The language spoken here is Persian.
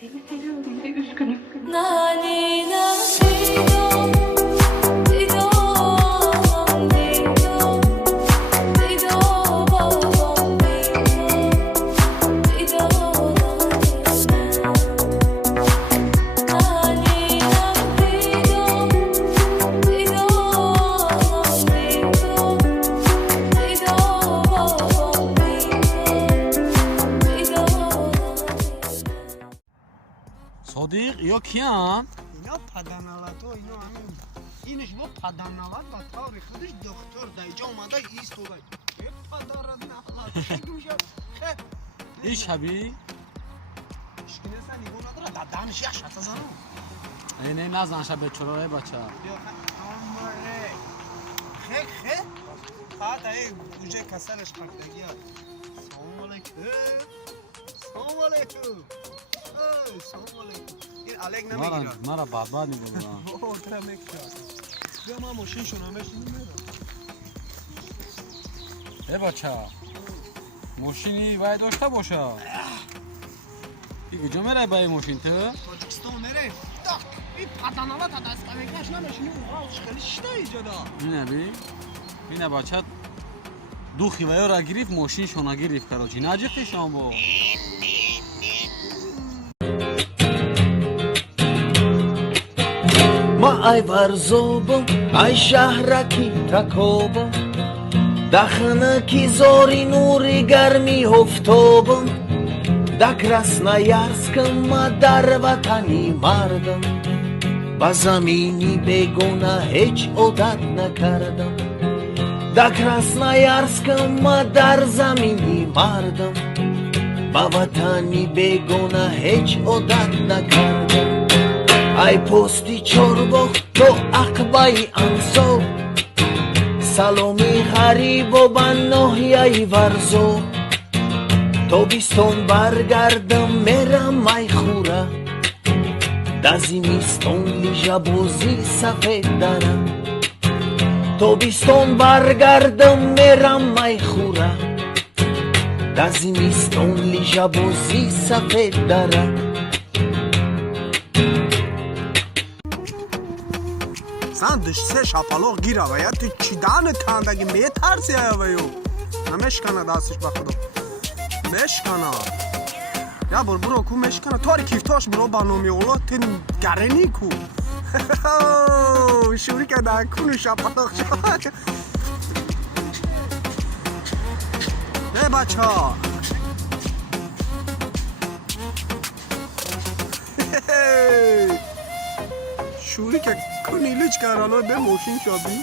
Seni seviyorum ve üzgünüm. صديق یا کیان؟ اینا پدنالات ها اینا همین اینش با پدنالات و تاری خودش دکتر دیجا اومده ایستوده چه پدنالات شکل میشه خه ایش هبی؟ اشکنه سا نیگو نداره دادانش یک شتا زنو اینه نزن شب چرای بچه بیا خماره خه فقط این گوجه کسرش خفتگی ها سلام علیکم سلام علیکم سلام علیکم این علیک نمیگیرم مرا بعد میگم اوه ترا میکشم بیا ما ماشین شونم بشینیم میرم ای بچه ماشینی باید داشته باشه کجا میره با این ماشین تو؟ تاجیکستان میره داک این پدنالا تا دست کمیکش نمیشینیم اوه خیلی شده ایجادا اینه بی؟ اینه بچه دو خیوه را گرفت ماشین شونا گرفت کراجی نجیخی شام با ما ای ورزوبم ای شهرکی تکوبم دخنه کی زوری نوری گرمی هفتوبم دکرس نیارسکم ما در وطنی مردم با زمینی بگونه هیچ عادت نکردم دکرس نیارسکم ما در زمینی مردم با وطنی بگونه هیچ عادت نکردم ای پستی چربخ تو عقبای انسو سلامی غریب و بناهی ورزو تو بیستون برگردم میرم مای خوره در زمستون لیژه بازی سفید دارم تو بیستون برگردم میرم مای خوره در زمستون لیژه بازی سفید دارم سندش سه شپلاق گیره و یا تو چیدن تندگی میترسی یا نمیشکنه دستش به خدا میشکنه یا برو کو میشکنه تاری کیفتاش برو بانومی اولا تین گرنی کو شوری که در کونو شپلاق شد ای بچه ها شوری که کنیلوچ کرالا به موشین شدی